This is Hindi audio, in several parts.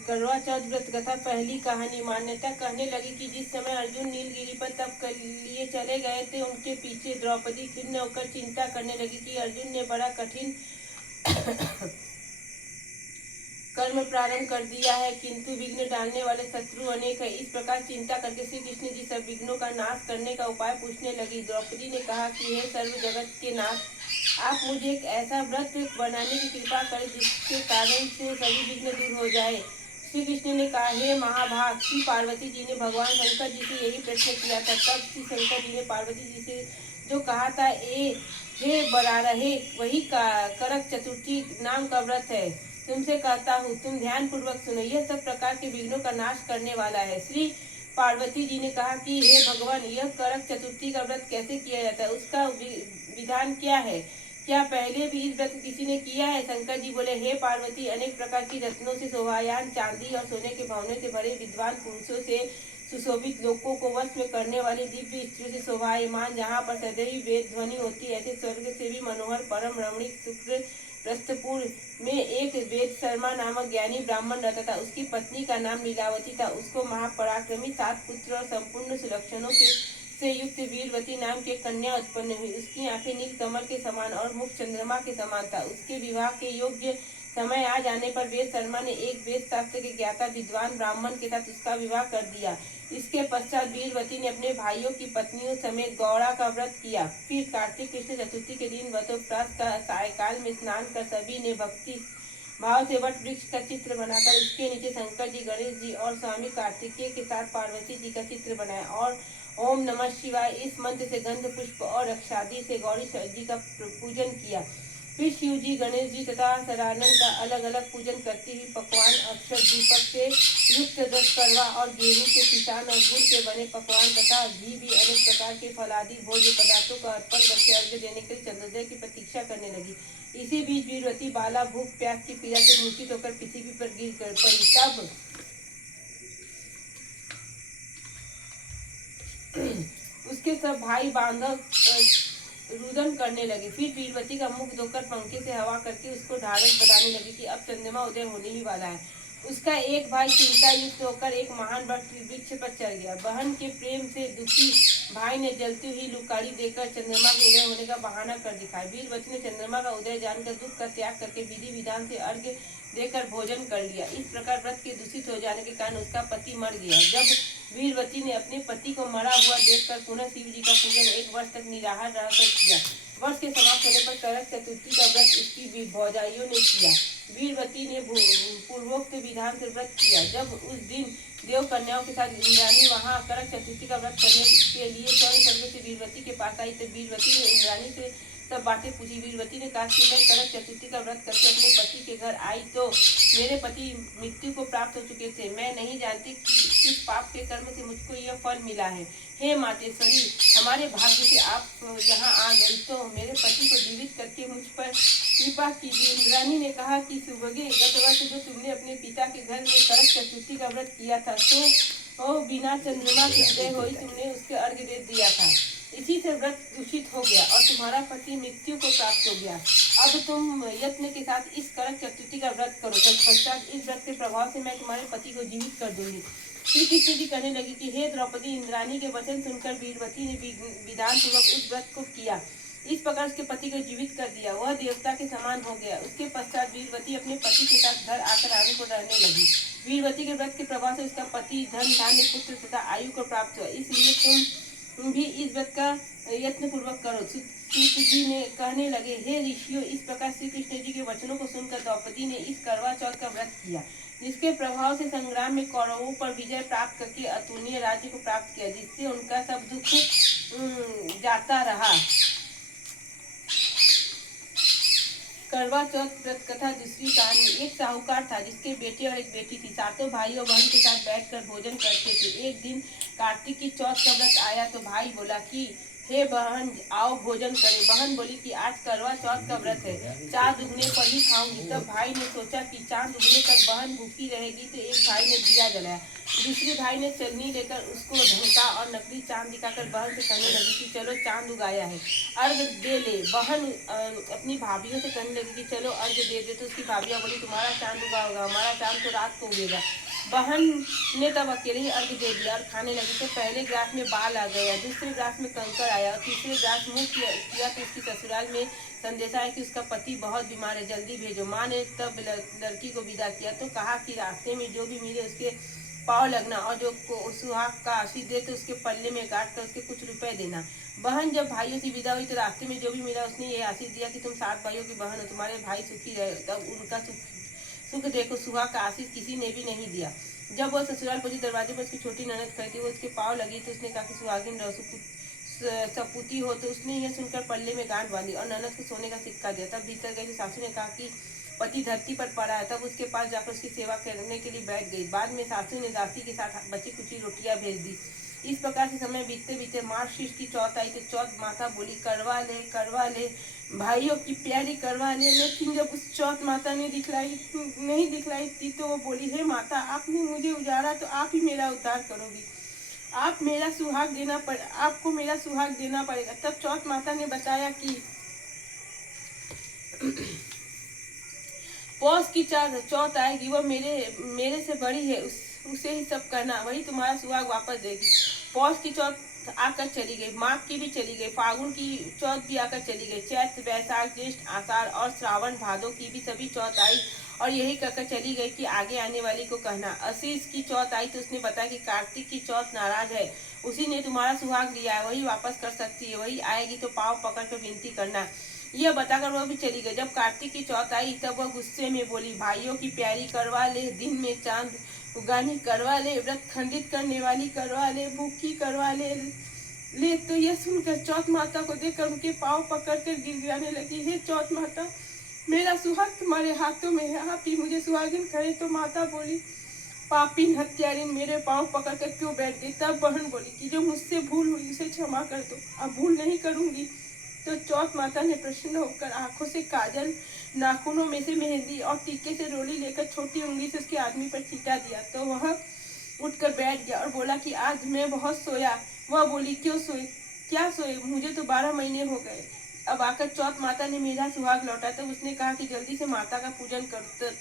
करवा चौथ व्रत कथा। पहली कहानी। मान्यता कहने लगी कि जिस समय अर्जुन नीलगिरी पर तप कर लिए चले गए थे, उनके पीछे द्रौपदी खिन्न होकर चिंता करने लगी कि अर्जुन ने बड़ा कठिन कर्म प्रारंभ कर दिया है, किंतु विघ्न डालने वाले शत्रु अनेक है। इस प्रकार चिंता करके श्री कृष्ण जी सब विघ्नों का नाश करने का उपाय पूछने लगी। द्रौपदी ने कहा कि हे सर्व जगत के नाथ, आप मुझे एक ऐसा व्रत बनाने की कृपा करें जिसके कारण से सभी विघ्न दूर हो जाए। श्री कृष्ण ने कहा, हे महाभाग, श्री पार्वती जी ने भगवान शंकर जी से यही प्रश्न किया था। तब श्री शंकर जी ने पार्वती जी से जो कहा था, हे बड़ा रहे, वही करक चतुर्थी नाम का व्रत है। तुमसे कहता हूँ, तुम ध्यान पूर्वक सुनो, यह सब प्रकार के विघ्नों का नाश करने वाला है। श्री पार्वती जी ने कहा कि हे भगवान, यह करक चतुर्थी का व्रत कैसे किया जाता है, उसका विधान क्या है? क्या पहले भी इस व्रत किसी ने किया है? शंकर जी बोले, हे पार्वती, अनेक प्रकार की रत्नों से शोभायान, चांदी और सोने के भवनों से भरे विद्वान पुरुषों से सुशोभित लोगों को वश में करने वाली दिव्य स्त्री से शोभायमान, जहाँ पर सदैव वेद ध्वनि होती, ऐसे स्वर्ग से भी मनोहर परम रमणीक शुक्र प्रस्थपुर में एक वेद शर्मा नामक ज्ञानी ब्राह्मण रहता था। उसकी पत्नी का नाम लीलावती था। उसको महापराक्रमी 7 पुत्र और संपूर्ण सुलक्षणों से युक्त वीरवती नाम की कन्या उत्पन्न हुई। उसकी आंखें नील कमल के समान और मुख चंद्रमा के समान था। उसके विवाह के योग्य समय आ जाने पर वेद शर्मा ने एक वेद शास्त्र के ज्ञाता विद्वान ब्राह्मण के साथ उसका विवाह कर दिया। इसके पश्चात वीरवती ने अपने भाइयों की पत्नियों समेत गौड़ा का व्रत किया। फिर कार्तिक कृष्ण चतुर्थी के दिन व्रतोपवास का सायकाल में स्नान कर सभी ने भक्ति भाव से वट वृक्ष का चित्र बनाकर उसके नीचे शंकर जी, गणेश जी और स्वामी कार्तिकेय के साथ पार्वती जी का चित्र बनाया और ओम नमः शिवाय इस मंत्र से गंध पुष्प और रक्षादि से गौरी जी का पूजन किया। फिर शिव जी, गणेश जी तथा सदानंद का अलग अलग पूजन करती हुई पकवान अक्षर दीपक से युक्त 10 करवा और गेहूं के पिसान और गुड़ के बने पकवान तथा घी भी अनेक प्रकार के फलादि भोज्य पदार्थों का अर्पण करके अर्घ्य देने के लिए चंद्रोदय की प्रतीक्षा करने लगी। इसी बीच वीरवती बाला भूख प्यास की पीड़ा से मूर्छित होकर पृथ्वी पर गिर कर पड़ी। तब उसके सब भाई बांधव रुदन करने लगे। फिर वीरवती का मुख धोकर पंखे से हवा करके उसको ढाढ़स बताने लगी कि अब चंद्रमा उदय होने ही वाला है। उसका एक भाई चिंता युक्त होकर एक महान वृक्ष पर चढ़ गया। बहन के प्रेम से दुखी भाई ने जलती हुई लुकारी देकर चंद्रमा के उदय होने का बहाना कर दिखाया। वीरवती ने चंद्रमा का उदय जानकर दुख का त्याग करके विधि विधान से अर्घ्य देकर भोजन कर लिया। इस प्रकार व्रत के दूषित हो जाने के कारण उसका पति मर गया। जब वीरवती ने अपने पति को मरा हुआ देखकर पुनः शिव जी का पूजन 1 वर्ष तक निराहार रहकर किया। वर्ष के समाप्त होने पर करक चतुर्थी का व्रत उसकी भौजाइयों ने किया। वीरवती ने पूर्वोक्त विधान से व्रत किया। जब उस दिन देव कन्याओं के साथ इंद्राणी वहां करक चतुर्थी का व्रत करने के लिए स्वर्ण स्वर्ग से वीरवती के पास आई, तो वीरवती ने इंद्राणी से सब बातें पूछी। वीरवती ने कहा कि मैं करक चतुर्थी का व्रत करके अपने पति के घर आई तो मेरे पति मृत्यु को प्राप्त हो चुके थे। मैं नहीं जानती कि किस पाप के कर्म से मुझको यह फल मिला है। हे मातेश्वरी, हमारे भाग्य से आप यहाँ आ गई तो मेरे पति को जीवित करके मुझ पर कृपा कीजिए। इंद्राणी ने कहा कि सुभगे, गत वर्ष जो तुमने अपने पिता के घर में करक चतुर्थी का व्रत किया था, तो बिना चंद्रमा के उदय हुई तुमने उसके अर्घ्य दे दिया था। इसी से व्रत दूषित हो गया और तुम्हारा पति मृत्यु को प्राप्त हो गया। अब तुम यत्न के साथ इस करक चतुर्थी का व्रत करो, तत्पश्चात इस व्रत के प्रभाव से मैं तुम्हारे पति को जीवित कर दूंगी। श्री कृष्ण जी कहने लगी कि हे द्रौपदी, इंद्राणी के वचन सुनकर वीरवती ने विधान पूर्वक उस व्रत को किया। इस प्रकार उसके पति को जीवित कर दिया। वह देवता के समान हो गया। उसके पश्चात वीरवती अपने पति के साथ घर आकर आने को रहने लगी। वीरवती के व्रत के प्रभाव से उसका पति धन धान्य पुत्र तथा आयु को प्राप्त हुआ। इसलिए तुम भी इस व्रत का यत्न पूर्वक करो। सूत जी ने कहने लगे, हे ऋषियों, इस प्रकार श्री कृष्ण जी के वचनों को सुनकर द्रौपदी ने इस करवा चौथ का व्रत किया। जिसके प्रभाव से संग्राम में कौरवों पर विजय प्राप्त करके अतुलनीय राज्य को प्राप्त किया, जिससे उनका सब दुख जाता रहा। करवा चौथ व्रत कथा दूसरी कहानी। एक साहूकार था जिसके बेटे और एक बेटी थी। सातों भाई और बहन के साथ बैठकर भोजन करते थे। एक दिन कार्तिक की चौथ का व्रत आया तो भाई बोला कि हे बहन आओ भोजन करें। बहन बोली कि आज करवा चौथ का व्रत है, चांद उगने पर ही खाऊंगी। तब भाई ने सोचा कि चांद उगने तक बहन भूखी रहेगी, तो एक भाई ने दिया जलाया। दूसरे भाई ने चलनी लेकर उसको ढंका और नकली चांद दिखाकर बहन से कहने लगी कि चलो चांद उगाया है, अर्घ दे ले। बहन अपनी भाभीियों से कहने लगी कि चलो अर्घ दे दे। तो उसकी भाभियाँ बोली तुम्हारा चांद उगा होगा, हमारा चांद तो रात को उगेगा। बहन ने तब अकेले ही अर्घ दे दिया और खाने लगी। तो पहले ग्लास में बाल आ गया, दूसरे ग्लास में कंकर आया और तीसरे ग्लास मुंह किया तो उसकी ससुराल में संदेशा है कि उसका पति बहुत बीमार है, जल्दी भेजो। माँ ने तब लड़की को विदा किया तो कहा कि रास्ते में जो भी मिले उसके पाँव लगना और जो सुहाग का आशीष दे तो उसके पल्ले में गांठ कर उसके कुछ रुपए देना। बहन जब भाइयों से विदा हुई तो रास्ते में जो भी मिला उसने ये आशीष दिया कि तुम 7 भाइयों की बहन हो, तुम्हारे भाई सुखी रहे। तब उनका सुख देखो सुहाग का आशीष किसी ने भी नहीं दिया। जब वह ससुराल पहुंची, दरवाजे पर उसकी छोटी ननद खड़ी थी। वो उसके पाँव लगी तो उसने कहा कि सुहागिन रहो, सपूती हो। तो उसने यह सुनकर पल्ले में गांठ बांधी और ननद को सोने का सिक्का दिया। तब भीतर गई तो सासू ने कहा कि पति धरती पर पड़ा है। तब उसके पास जाकर उसकी सेवा करने के लिए बैठ गई। बाद में सासू ने दासी के साथ बची कुची रोटियां भेज दी। इस प्रकार से समय बीतते बीतते मार्गशीर्ष की चौथ आई तो चौथ माता बोली करवा ले भाइयों की प्यारी करवा ले। लेकिन जब उस चौथ माता ने नहीं दिखलाई थी तो वो बोली हे माता आपने मुझे उजाड़ा तो आप ही मेरा उद्धार करोगी, आपको मेरा सुहाग देना पड़ेगा। तब चौथ माता ने बताया कि पौष की चौथ आएगी, वह मेरे से बड़ी है, उसे ही सब करना, वही तुम्हारा सुहाग वापस देगी। पौष की चौथ आकर चली गई, माघ की भी चली गई, फागुन की चौथ भी आकर चली गई, चैत्र वैशाख ज्येष्ठ आषाढ़ और श्रावण भादों की भी सभी चौथ आई और यही कहकर चली गई कि आगे आने वाली को कहना। असीस की चौथ आई तो उसने बताया कि कार्तिक की चौथ नाराज है, उसी ने तुम्हारा सुहाग लिया है, वही वापस कर सकती है, वही आएगी तो पाँव पकड़ कर विनती करना। यह बताकर वह भी चली गई। जब कार्तिक की चौथ आई तब वह गुस्से में बोली भाइयों की प्यारी करवा ले, दिन में चांद उगानी करवा ले, व्रत खंडित करने वाली करवा ले, भूखी करवा ले। तो यह सुनकर चौथ माता को देखकर उनके पाँव पकड़कर गिड़गिड़ाने लगी। हे चौथ माता मेरा सुहाग तुम्हारे हाथों में है, आप ही मुझे सुहागिन करे। तो माता बोली पापी हत्यारिन मेरे पाँव पकड़कर क्यों बैठ गई। तब बहन बोली कि जो मुझसे भूल हुई उसे क्षमा कर दो, अब भूल नहीं करूंगी। तो चौथ माता ने प्रसन्न होकर आंखों से काजल, नाखूनों में से मेहंदी और टीके से रोली लेकर छोटी उंगली से उसके आदमी पर छींटा दिया। तो वह उठकर बैठ गया और बोला कि आज मैं बहुत सोया। वह बोली क्यों सोए, क्या सोए, मुझे तो 12 महीने हो गए। अब आकर चौथ माता ने मेरा सुहाग लौटा। तो उसने कहा कि जल्दी से माता का पूजन करो।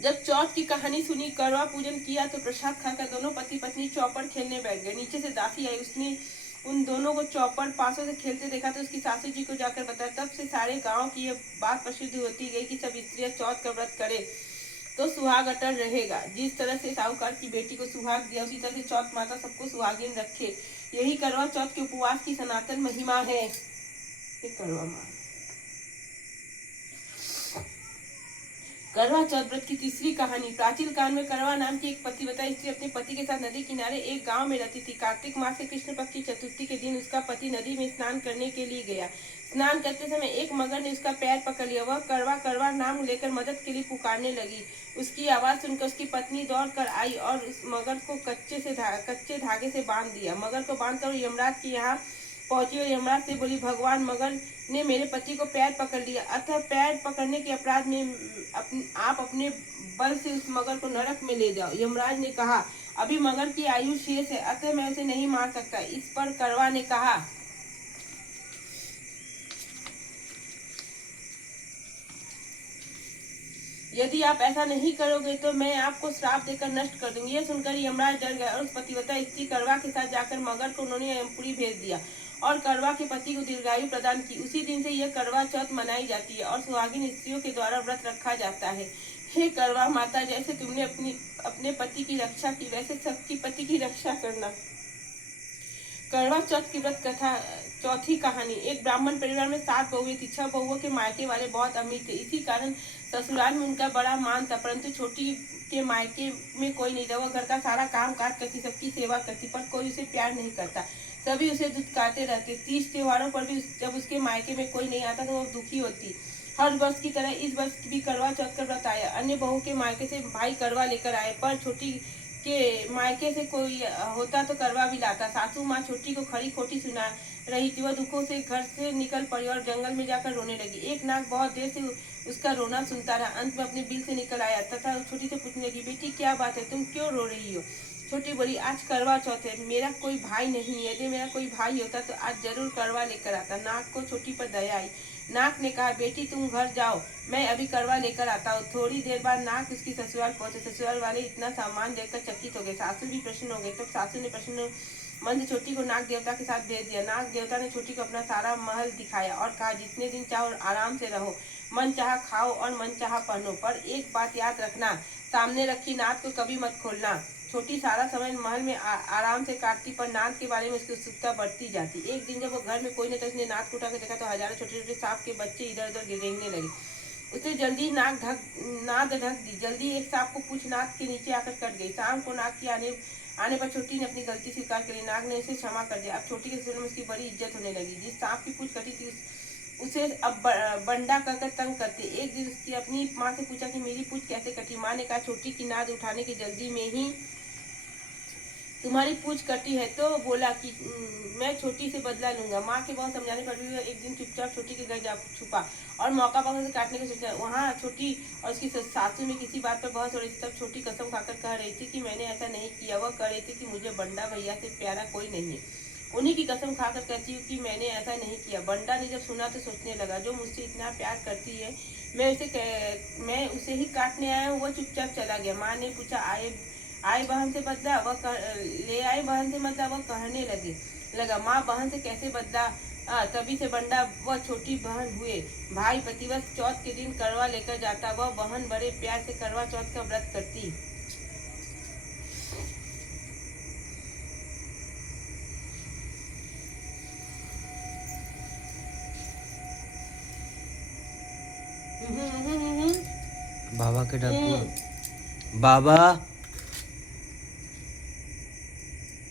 जब चौथ की कहानी सुनी, करवा पूजन किया तो प्रसाद खाकर दोनों पति पत्नी चौपड़ खेलने बैठ गए। नीचे से दासी आई, उसने उन दोनों को चौपड़ पासों से खेलते देखा तो उसकी सासू जी को जाकर बताया। तब से सारे गांव की यह बात प्रसिद्ध होती गई कि सब स्त्रियां चौथ का व्रत करे तो सुहाग अटल रहेगा। जिस तरह से साहूकार की बेटी को सुहाग दिया उसी तरह से चौथ माता सबको सुहागिन रखे। यही करवा चौथ के उपवास की सनातन महिमा है। करवा माँ करवा चौथ व्रत की तीसरी कहानी। प्राचीन काल में करवा नाम की एक पतिव्रता स्त्री अपने पति के साथ नदी किनारे एक गांव में रहती थी। कार्तिक मास के कृष्ण पक्ष की चतुर्थी के दिन उसका पति नदी में स्नान करने के लिए गया। स्नान करते समय एक मगर ने उसका पैर पकड़ लिया। वह करवा करवा नाम लेकर मदद के लिए पुकारने लगी। उसकी आवाज सुनकर उसकी पत्नी दौड़ कर आई और उस मगर को कच्चे धागे से बांध दिया। मगर को बांधकर यमराज के यहाँ पहुंची और यमराज से बोली भगवान मगर ने मेरे पति को पैर पकड़ लिया, अतः पैर पकड़ने के अपराध में आप अपने बल से उस मगर को नरक में ले जाओ। यमराज ने कहा अभी मगर की आयु शेष है, अतः मैं उसे नहीं मार सकता। इस पर करवा ने कहा यदि आप ऐसा नहीं करोगे तो मैं आपको श्राप देकर नष्ट कर दूंगी। यह सुनकर यमराज डर गया और उस पतिव्रता स्त्री करवा के साथ जाकर मगर को उन्होंने यमपुरी भेज दिया और करवा के पति को दीर्घायु प्रदान की। उसी दिन से यह करवा चौथ मनाई जाती है और सुहागिन स्त्रियों के द्वारा व्रत रखा जाता है। हे करवा माता, जैसे तुमने अपने पति की रक्षा की वैसे सबकी पति की रक्षा करना। करवा चौथ की व्रत कथा चौथी कहानी। एक ब्राह्मण परिवार में 7 बहुएं थी। 6 बहुओं के मायके वाले बहुत अमीर थे, इसी कारण ससुराल में उनका बड़ा मान था। परंतु छोटी के मायके में कोई नहीं था। वह घर का सारा काम काज करती, सबकी सेवा करती, पर कोई उसे प्यार नहीं करता। सभी उसे दुत्कारते रहते। 30 त्योहारों पर भी जब उसके मायके में कोई नहीं आता तो वह दुखी होती। हर वर्ष की तरह इस वर्ष भी करवा चौथ का व्रत आया। अन्य बहू के मायके से भाई करवा लेकर आए, पर छोटी के मायके से कोई होता तो करवा भी लाता। सासू माँ छोटी को खरी खोटी सुना रही थी। वह दुखों से घर से निकल पड़ी और जंगल में जाकर रोने लगी। एक नाग बहुत देर से उसका रोना सुनता रहा। अंत में अपने बिल से निकल आया तथा छोटी से पूछने लगी, बेटी क्या बात है, तुम क्यों रो रही हो? छोटी बोली, आज करवा चौथ है, मेरा कोई भाई नहीं है। यदि मेरा कोई भाई होता तो आज जरूर करवा लेकर आता। नाग को छोटी पर दया आई। नाग ने कहा, बेटी तुम घर जाओ, मैं अभी करवा लेकर आता हूँ। थोड़ी देर बाद नाग उसकी ससुराल पहुंचे। ससुराल वाले इतना सामान देखकर चकित हो गए। सासू भी प्रसन्न हो गए। तब सासू ने प्रसन्न मन से छोटी को नाग देवता के साथ भेज दिया। नाग देवता ने छोटी को अपना सारा महल दिखाया और कहा, जितने दिन चाहो आराम से रहो, मन चाहा खाओ और मन चाहा पहनो, पर एक बात याद रखना, सामने रखी नाद को कभी मत खोलना। छोटी सारा समय महल में आराम से काटती, पर नाद के बारे में उसकी उत्सुकता बढ़ती जाती। एक दिन जब वो घर में कोई नहीं था, उसने नाद को उठा कर देखा तो हजारों छोटे छोटे सांप के बच्चे इधर उधर गिरने लगे। उसने जल्दी नाद ढक दी। जल्दी एक सांप को पूछ नाद के नीचे आकर कट गई। शाम को नाग की आने पर छोटी ने अपनी गलती स्वीकार करी। नाग ने उसे क्षमा कर दिया। अब छोटी के सिर में उसकी बड़ी इज्जत होने लगी। जिस सांप की पूछ कटी थी उसे अब बंडा कहकर तंग करते। एक दिन उसकी अपनी माँ से पूछा कि मेरी पूछ कैसे कटी। माँ ने कहा, छोटी की नाद उठाने की जल्दी में ही तुम्हारी पूछ कटी है। तो बोला कि मैं छोटी से बदला लूंगा। माँ के बहुत समझाने पर भी एक दिन चुपचाप छोटी के घर जा छुपा और मौका पाकर उसे काटने की सोचा। वहाँ छोटी और उसकी सासू में किसी बात पर बहस हो रही थी। तब छोटी कसम खाकर कह रही थी कि मैंने ऐसा नहीं किया। वह कह रही थी कि मुझे बंडा भैया से प्यारा कोई नहीं है। उन्हीं की कसम खाकर कहती हूँ कि मैंने ऐसा नहीं किया। बंडा ने जब सुना तो सोचने लगा, जो मुझसे इतना प्यार करती है मैं उसे ही काटने आया हूँ। वह चुपचाप चला गया। माँ ने पूछा, आए बहन से बदला? ले आए बहन से बदला? वह कहने लगा, माँ बहन से कैसे बदला? तभी से बंडा वह छोटी बहन हुए। भाई प्रतिवर्ष चौथ के दिन करवा लेकर जाता। वह बहन बड़े प्यार से करवा चौथ का व्रत करती। बाबा के डर बाबा